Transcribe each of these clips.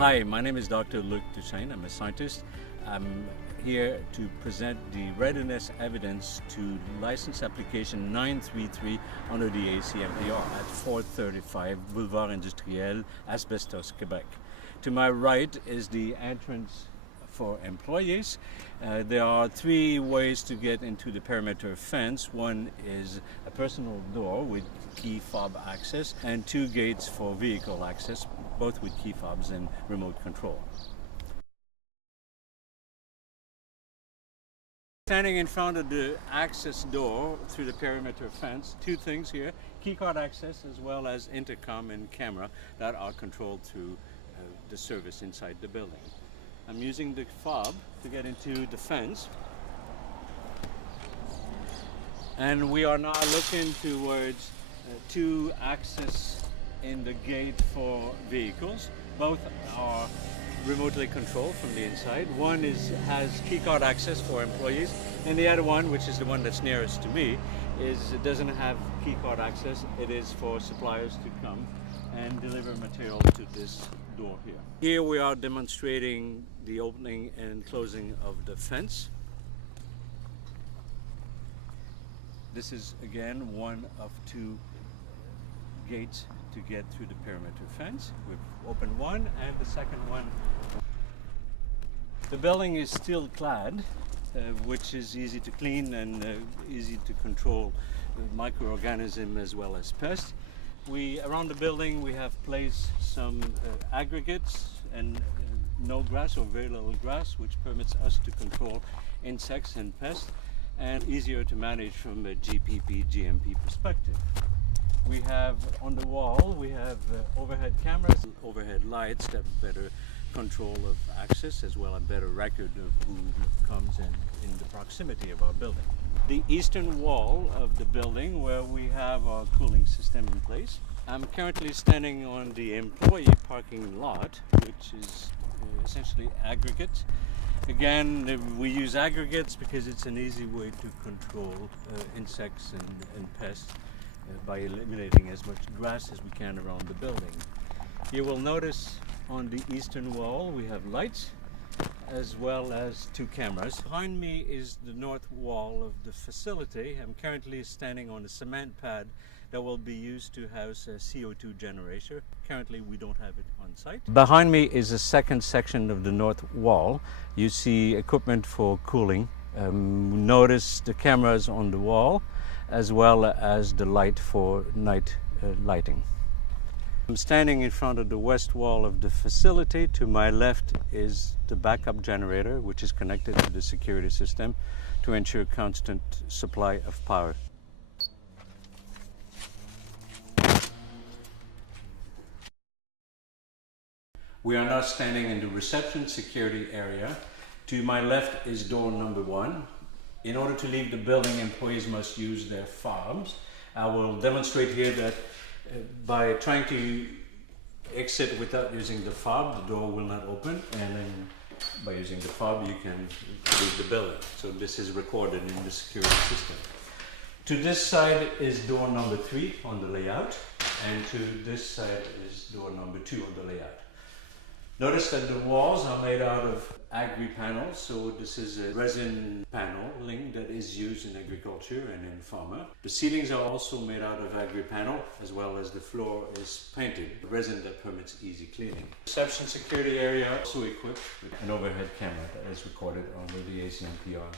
Hi, my name is Dr. Luc Duchesne. I'm a scientist. I'm here to present the readiness evidence to license application 933 under the ACMPR at 435 Boulevard Industriel, Asbestos, Quebec. To my right is the entrance for employees. There are three ways to get into the perimeter fence. One is a personal door with key fob access and two gates for vehicle access, both with key fobs and remote control. Standing in front of the access door through the perimeter fence, two things here: keycard access as well as intercom and camera that are controlled through the service inside the building. I'm using the fob to get into the fence, and we are now looking towards two access in the gate for vehicles. Both are remotely controlled from the inside. One has keycard access for employees, and the other one, which is the one that's nearest to me, it doesn't have keycard access. It is for suppliers to come and deliver material to this door here. Here we are demonstrating the opening and closing of the fence. This is again one of two gates to get through the perimeter fence. We've opened one and the second one. The building is steel clad, which is easy to clean and easy to control microorganisms as well as pests. Around the building we have placed some aggregates and no grass or very little grass, which permits us to control insects and pests, and easier to manage from a GPP, GMP perspective. We have on the wall, we have overhead cameras, overhead lights that better control of access as well as better record of who comes in the proximity of our building. The eastern wall of the building where we have our cooling system in place. I'm currently standing on the employee parking lot, which is essentially aggregate. Again, we use aggregates because it's an easy way to control insects and pests by eliminating as much grass as we can around the building. You will notice on the eastern wall we have lights as well as two cameras. Behind me is the north wall of the facility. I'm currently standing on a cement pad that will be used to house a CO2 generator. Currently we don't have it on site. Behind me is a second section of the north wall. You see equipment for cooling. Notice the cameras on the wall as well as the light for night lighting. I'm standing in front of the west wall of the facility. To my left is the backup generator, which is connected to the security system to ensure constant supply of power. We are now standing in the reception security area. To my left is door number 1. In order to leave the building, employees must use their fobs. I will demonstrate here that by trying to exit without using the fob, the door will not open, and then by using the fob you can leave the building. So this is recorded in the security system. To this side is door number 3 on the layout, and to this side is door number 2 on the layout. Notice that the walls are made out of agri panels, so this is a resin paneling that is used in agriculture and in pharma. The ceilings are also made out of agri panel, as well as the floor is painted, resin that permits easy cleaning. Reception security area also equipped with an overhead camera that is recorded under the ACMPR.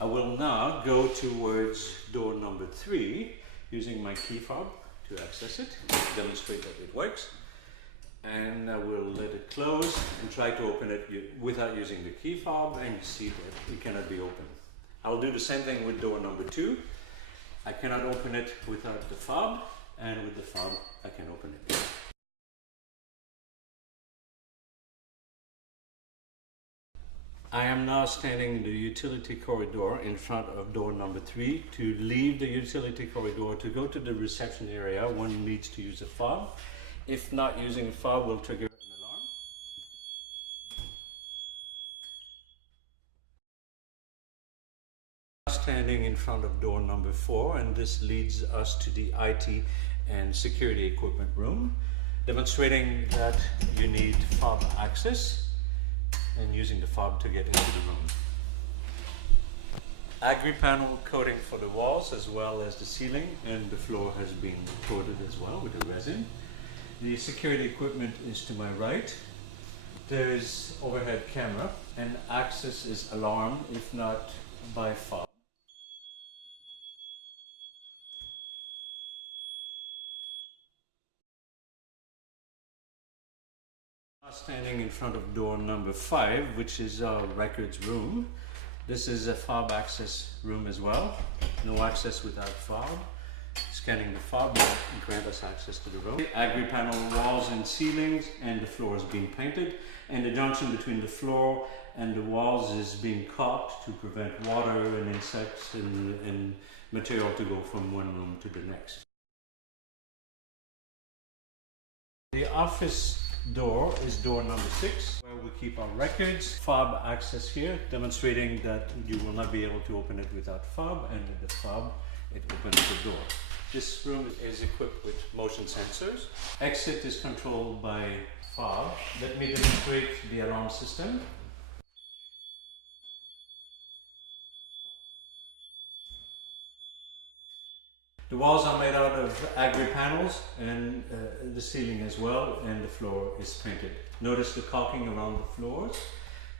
I will now go towards door number 3 using my key fob to access it, demonstrate that it works. And I will let it close and try to open it without using the key fob, and you see that it cannot be opened. I'll do the same thing with door number 2. I cannot open it without the fob, and with the fob I can open it. I am now standing in the utility corridor in front of door number 3. To leave the utility corridor to go to the reception area, one needs to use a fob. If not using a fob, will trigger an alarm. Standing in front of door number 4, and this leads us to the IT and security equipment room. demonstrating that you need fob access and using the fob to get into the room. Agri-panel coating for the walls as well as the ceiling, and the floor has been coated as well with the resin. The security equipment is to my right. There is overhead camera, and access is alarmed if not by fob. Standing in front of door number 5, which is our records room. This is a fob access room as well. No access without fob. Scanning the fob will grant us access to the room. Agri-panel walls and ceilings, and the floor is being painted, and the junction between the floor and the walls is being caulked to prevent water and insects and material to go from one room to the next. The office door is door number 6, where we keep our records. Fob access here, demonstrating that you will not be able to open it without fob, and with the fob it opens the door. This room is equipped with motion sensors. Exit is controlled by fob. Let me demonstrate the alarm system. The walls are made out of agri-panels, and the ceiling as well, and the floor is painted. Notice the caulking around the floors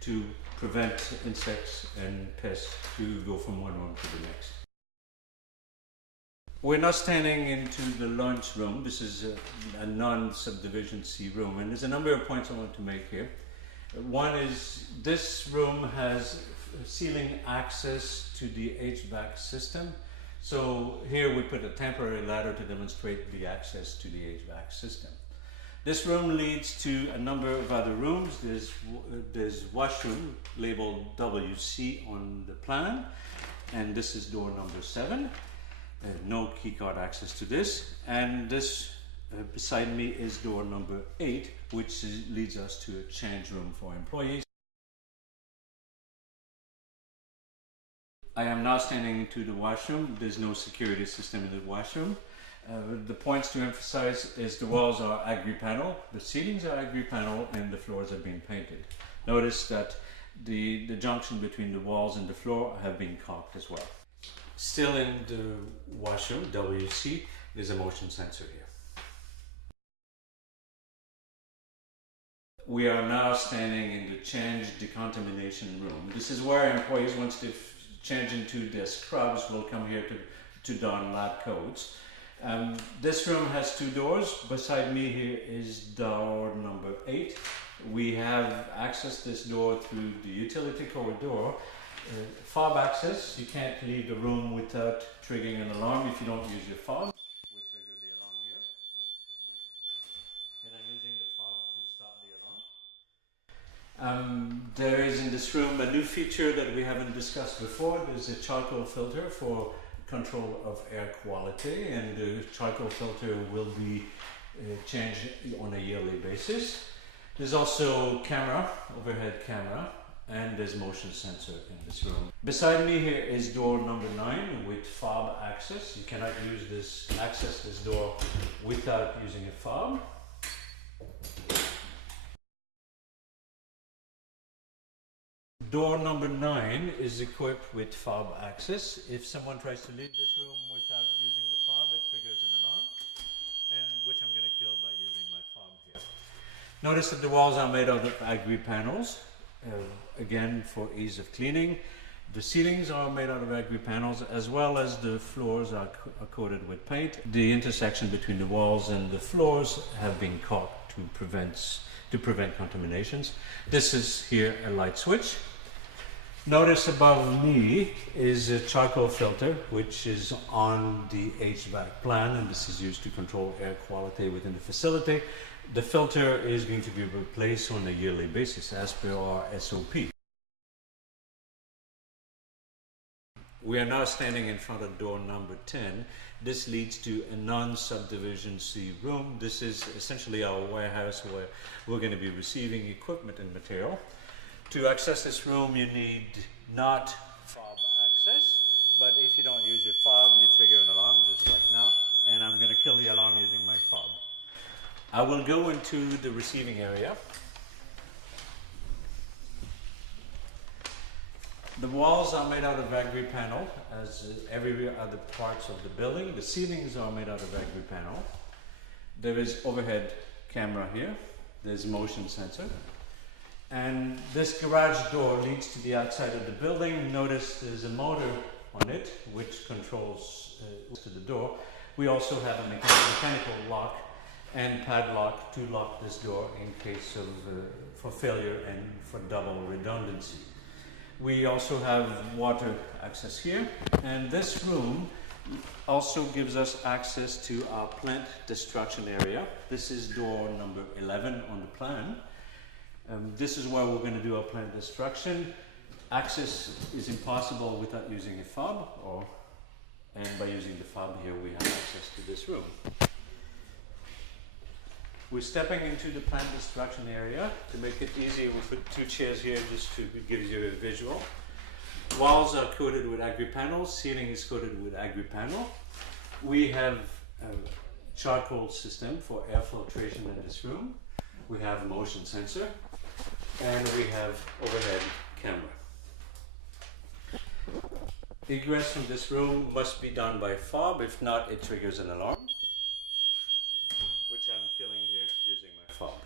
to prevent insects and pests to go from one room to the next. We're now standing into the lunch room. This is a non-subdivision C room, and there's a number of points I want to make here. One is this room has ceiling access to the HVAC system. So here we put a temporary ladder to demonstrate the access to the HVAC system. This room leads to a number of other rooms. There's washroom labeled WC on the plan, and this is door number 7. No keycard access to this. And this beside me is door number 8, which leads us to a change room for employees. I am now standing into the washroom. There's no security system in the washroom. The points to emphasize is the walls are agri-panel, the ceilings are agri-panel, and the floors are being painted. Notice that the junction between the walls and the floor have been caulked as well. Still in the washroom, WC, there's a motion sensor here. We are now standing in the change decontamination room. This is where employees, once they change into their scrubs, will come here to don lab coats. This room has 2 doors. Beside me here is door number 8. We have accessed this door through the utility corridor. Fob access, you can't leave the room without triggering an alarm if you don't use your fob. We trigger the alarm here. And I'm using the fob to stop the alarm. There is in this room a new feature that we haven't discussed before. There's a charcoal filter for control of air quality, and the charcoal filter will be changed on a yearly basis. There's also camera, overhead camera, and there's motion sensor in this room. Beside me here is door number 9 with fob access. You cannot access this door without using a fob. Door number 9 is equipped with fob access. If someone tries to leave this room without using the fob, it triggers an alarm, and which I'm going to kill by using my fob here. Notice that the walls are made out of agri-panels, again for ease of cleaning. The ceilings are made out of agri-panels, as well as the floors are coated with paint. The intersection between the walls and the floors have been caulked to prevent contaminations. This is here a light switch. Notice above me is a charcoal filter, which is on the HVAC plan, and this is used to control air quality within the facility. The filter is going to be replaced on a yearly basis as per our SOP. We are now standing in front of door number 10. This leads to a non-subdivision C room. This is essentially our warehouse where we're going to be receiving equipment and material. To access this room, you need not fob access, but if you don't use your fob, you trigger an alarm just like now, and I'm going to kill the alarm using my fob. I will go into the receiving area. The walls are made out of agri panel, as every other parts of the building. The ceilings are made out of agri panel. There is overhead camera here. There's motion sensor. And this garage door leads to the outside of the building. Notice there's a motor on it, which controls to the door. We also have a mechanical lock and padlock to lock this door in case of for failure and for double redundancy. We also have water access here, and this room also gives us access to our plant destruction area. This is door number 11 on the plan. This is where we're going to do our plant destruction. Access is impossible without using a fob, and by using the fob here we have access to this room. We're stepping into the plant destruction area. To make it easy, we put 2 chairs here just to give you a visual. Walls are coated with agri panels, ceiling is coated with agri panel. We have a charcoal system for air filtration in this room. We have a motion sensor, and we have overhead camera. Egress from this room must be done by fob, if not it triggers an alarm, which I'm killing here using my fob.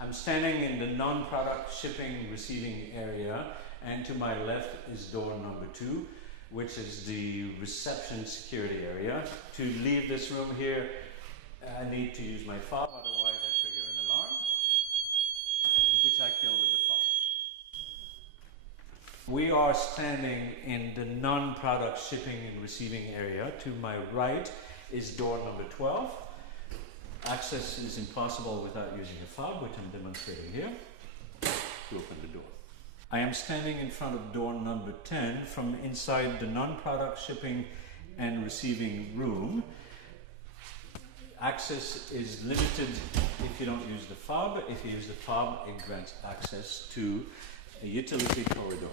I'm standing in the non-product shipping receiving area, and to my left is door number 2, which is the reception security area. To leave this room here, I need to use my fob, otherwise I trigger an alarm, which I kill with the fob. We are standing in the non-product shipping and receiving area. To my right is door number 12. Access is impossible without using a fob, which I'm demonstrating here, to open the door. I am standing in front of door number 10 from inside the non-product shipping and receiving room. Access is limited if you don't use the fob. If you use the fob, it grants access to a utility corridor.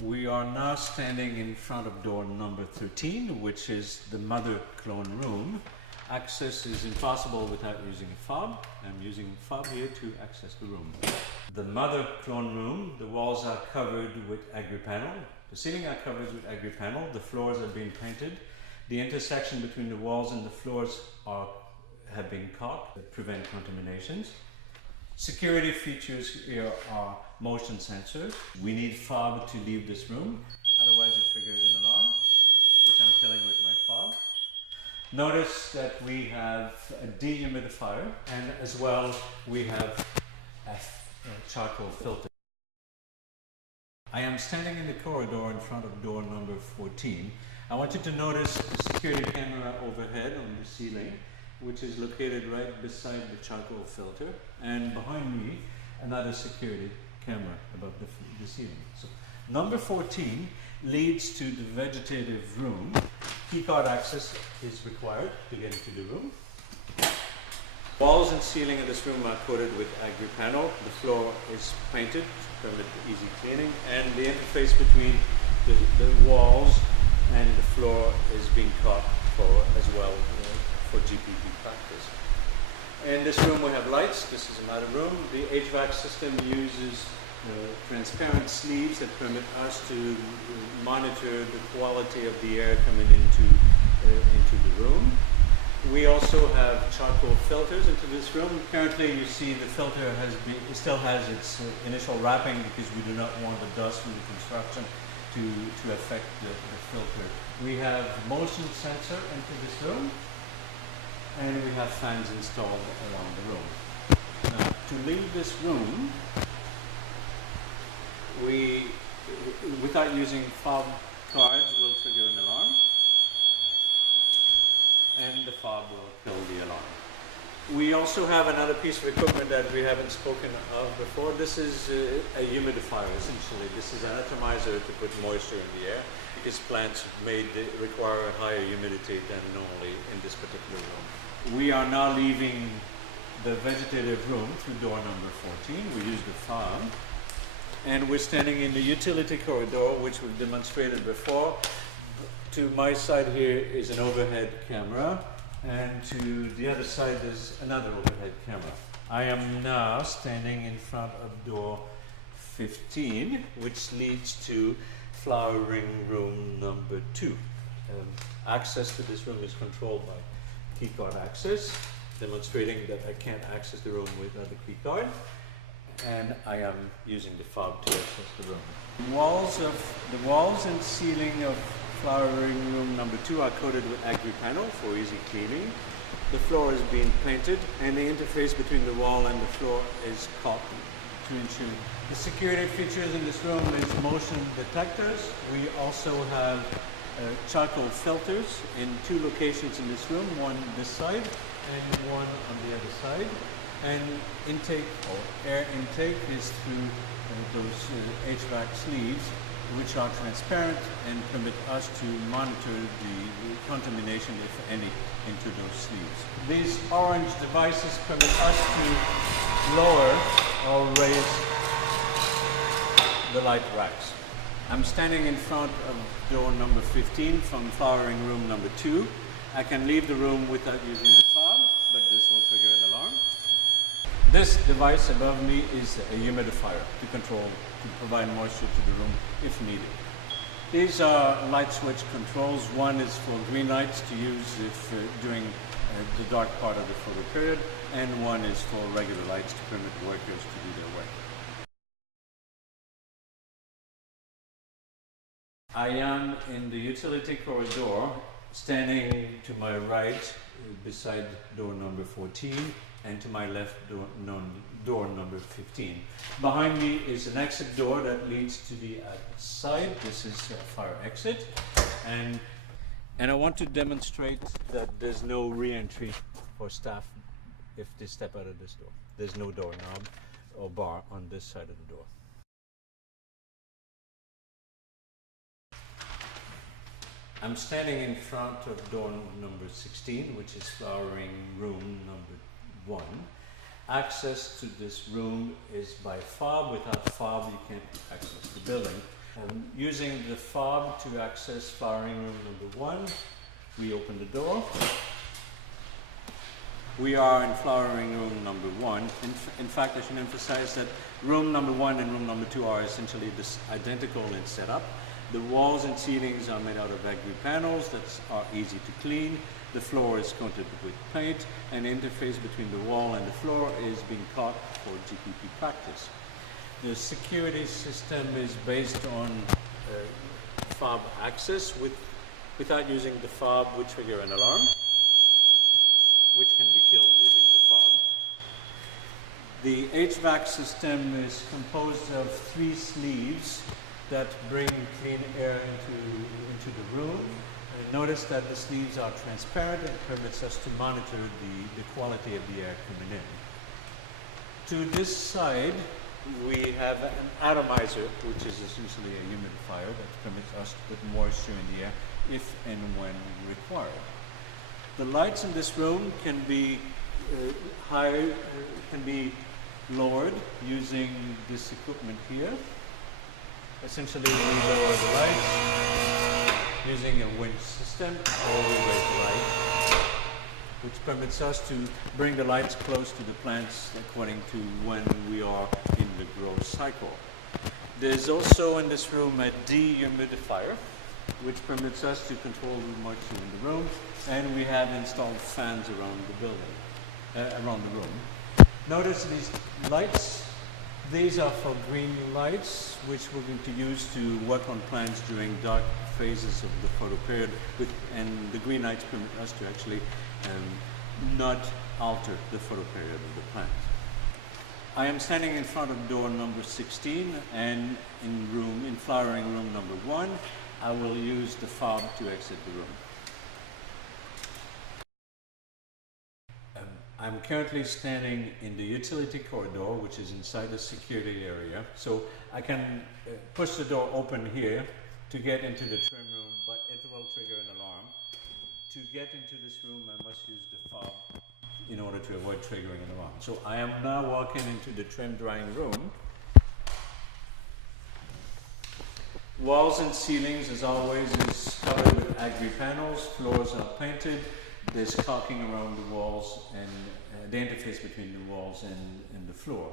We are now standing in front of door number 13, which is the mother clone room. Access is impossible without using a fob. I'm using a fob here to access the room. The mother clone room, the walls are covered with agri panel. The ceiling are covered with agri panel. The floors are being painted. The intersection between the walls and the floors have been caulked to prevent contaminations. Security features here are motion sensors. We need fob to leave this room, otherwise it triggers an alarm, which I'm killing with my fob. Notice that we have a dehumidifier, and as well we have a charcoal filter. I am standing in the corridor in front of door number 14. I want you to notice the security camera overhead on the ceiling, which is located right beside the charcoal filter, and behind me another security camera above the ceiling. So number 14 leads to the vegetative room. Keycard access is required to get into the room. Walls and ceiling of this room are coated with agri panel. The floor is painted to permit easy cleaning, and the interface between the walls and the floor is being caulked as well for GPP practice. In this room we have lights. This is another room. The HVAC system uses transparent sleeves that permit us to monitor the quality of the air coming into the room. We also have charcoal filters into this room. Currently you see the filter still has its initial wrapping because we do not want the dust from the construction to affect the filter. We have motion sensor into this room, and we have fans installed around the room. Now, to leave this room, without using fob cards, will trigger an alarm, and the fob will kill the alarm. We also have another piece of equipment that we haven't spoken of before. This is a humidifier, essentially. This is an atomizer to put moisture in the air, because plants require a higher humidity than normally in this particular room. We are now leaving the vegetative room through door number 14. We use the fob, and we're standing in the utility corridor, which we've demonstrated before. To my side here is an overhead camera, and to the other side is another overhead camera. I am now standing in front of door 15, which leads to flowering room number 2. Access to this room is controlled by keycard access, demonstrating that I can't access the room without the keycard, and I am using the fob to access the room. The walls and ceiling of flowering room number 2 are coated with agri panel for easy cleaning. The floor is being painted, and the interface between the wall and the floor is cotton to ensure. The security features in this room is motion detectors. We also have charcoal filters in 2 locations in this room, one this side and one on the other side. And intake or air intake is through those HVAC sleeves, which are transparent and permit us to monitor the contamination, if any, into those sleeves. These orange devices permit us to lower or raise the light racks. I'm standing in front of door number 15 from flowering room number 2. I can leave the room without using the fob, but this will trigger an alarm. This device above me is a humidifier to provide moisture to the room if needed. These are light switch controls. One is for green lights to use if during the dark part of the photo period, and one is for regular lights to permit workers to do their work. I am in the utility corridor, standing to my right beside door number 14, and to my left door number 15. Behind me is an exit door that leads to the outside. This is a fire exit, and I want to demonstrate that there's no re-entry for staff if they step out of this door. There's no doorknob or bar on this side of the door. I'm standing in front of door number 16, which is flowering room number 1. Access to this room is by fob. Without fob, you can't access the building. Using the fob to access flowering room number 1, we open the door. We are in flowering room number 1. In fact, I should emphasize that room number 1 and room number 2 are essentially identical in setup. The walls and ceilings are made out of agri panels that are easy to clean. The floor is coated with paint, and the interface between the wall and the floor is being cut for GPP practice. The security system is based on fob access. Without using the fob, we trigger an alarm, which can be killed using the fob. The HVAC system is composed of 3 sleeves that bring clean air into the room. And notice that the sleeves are transparent and permits us to monitor the quality of the air coming in. To this side, we have an atomizer, which is essentially a humidifier that permits us to put moisture in the air if and when required. The lights in this room can be lowered using this equipment here. Essentially, we lower the lights using a winch system, or we raise the light, which permits us to bring the lights close to the plants according to when we are in the growth cycle. There's also in this room a dehumidifier, which permits us to control the moisture in the room, and we have installed fans around the building, around the room. Notice these lights. These are for green lights, which we're going to use to work on plants during dark phases of the photo period, and the green lights permit us to actually not alter the photo period of the plant. I am standing in front of door number 16, and in flowering room number 1, I will use the fob to exit the room. I'm currently standing in the utility corridor, which is inside the security area. So I can push the door open here to get into the trim room, but it will trigger an alarm. To get into this room, I must use the fob in order to avoid triggering an alarm. So I am now walking into the trim drying room. Walls and ceilings, as always, is covered with agri panels. Floors are painted. There's caulking around the walls and the interface between the walls and the floor.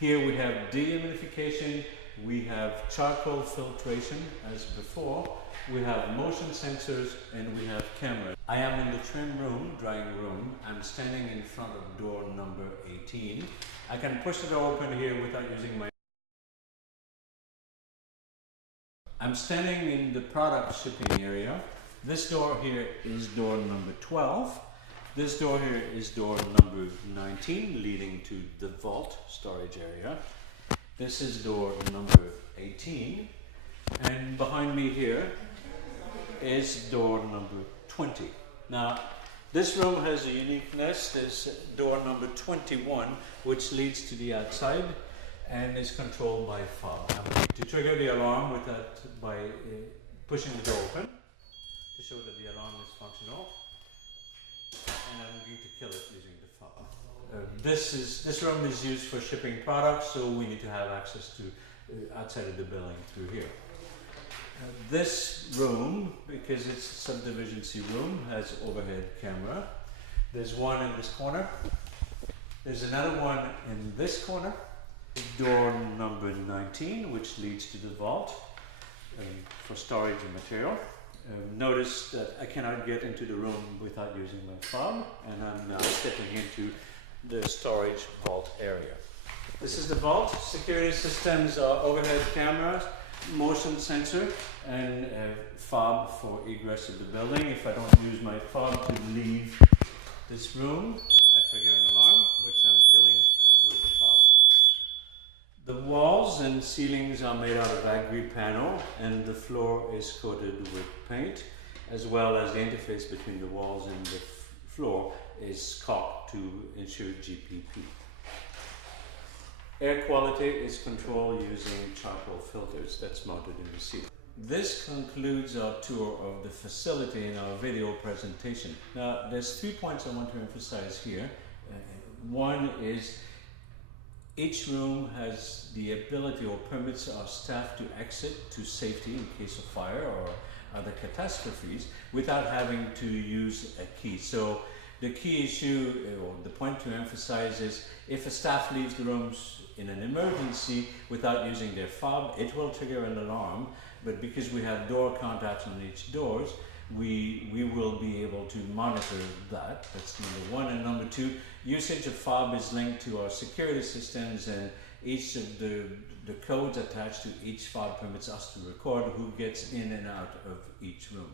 Here we have dehumidification, we have charcoal filtration as before, we have motion sensors, and we have cameras. I am in the trim room, drying room. I'm standing in front of door number 18. I can push the door open here without using my... I'm standing in the product shipping area. This door here is door number 12. This door here is door number 19, leading to the vault storage area. This is door number 18. And behind me here is door number 20. Now, this room has a uniqueness. There's door number 21, which leads to the outside and is controlled by fob. I'm going to trigger the alarm with that by pushing the door open to show that the alarm is functional, and I'm going to kill it using the fob. This room is used for shipping products, so we need to have access to outside of the building through here. This room, because it's a subdivision C room, has overhead camera. There's one in this corner. There's another one in this corner. Door number 19, which leads to the vault for storage of material. Notice that I cannot get into the room without using my fob, and I'm now stepping into the storage vault area. This is the vault. Security systems are overhead cameras, motion sensor, and fob for egress of the building. If I don't use my fob to leave this room, I trigger an alarm, which I'm killing with the fob. The walls and ceilings are made out of agri panel, and the floor is coated with paint, as well as the interface between the walls and the floor is caulked to ensure GPP. Air quality is controlled using charcoal filters that's mounted in the ceiling. This concludes our tour of the facility in our video presentation. Now, there's 3 points I want to emphasize here. One is each room has the ability or permits our staff to exit to safety in case of fire or other catastrophes without having to use a key. So the key issue or the point to emphasize is if a staff leaves the rooms in an emergency without using their fob, it will trigger an alarm, but because we have door contacts on each doors, we will be able to monitor that. That's number one. And number two, usage of fob is linked to our security systems, and each of the codes attached to each fob permits us to record who gets in and out of each room.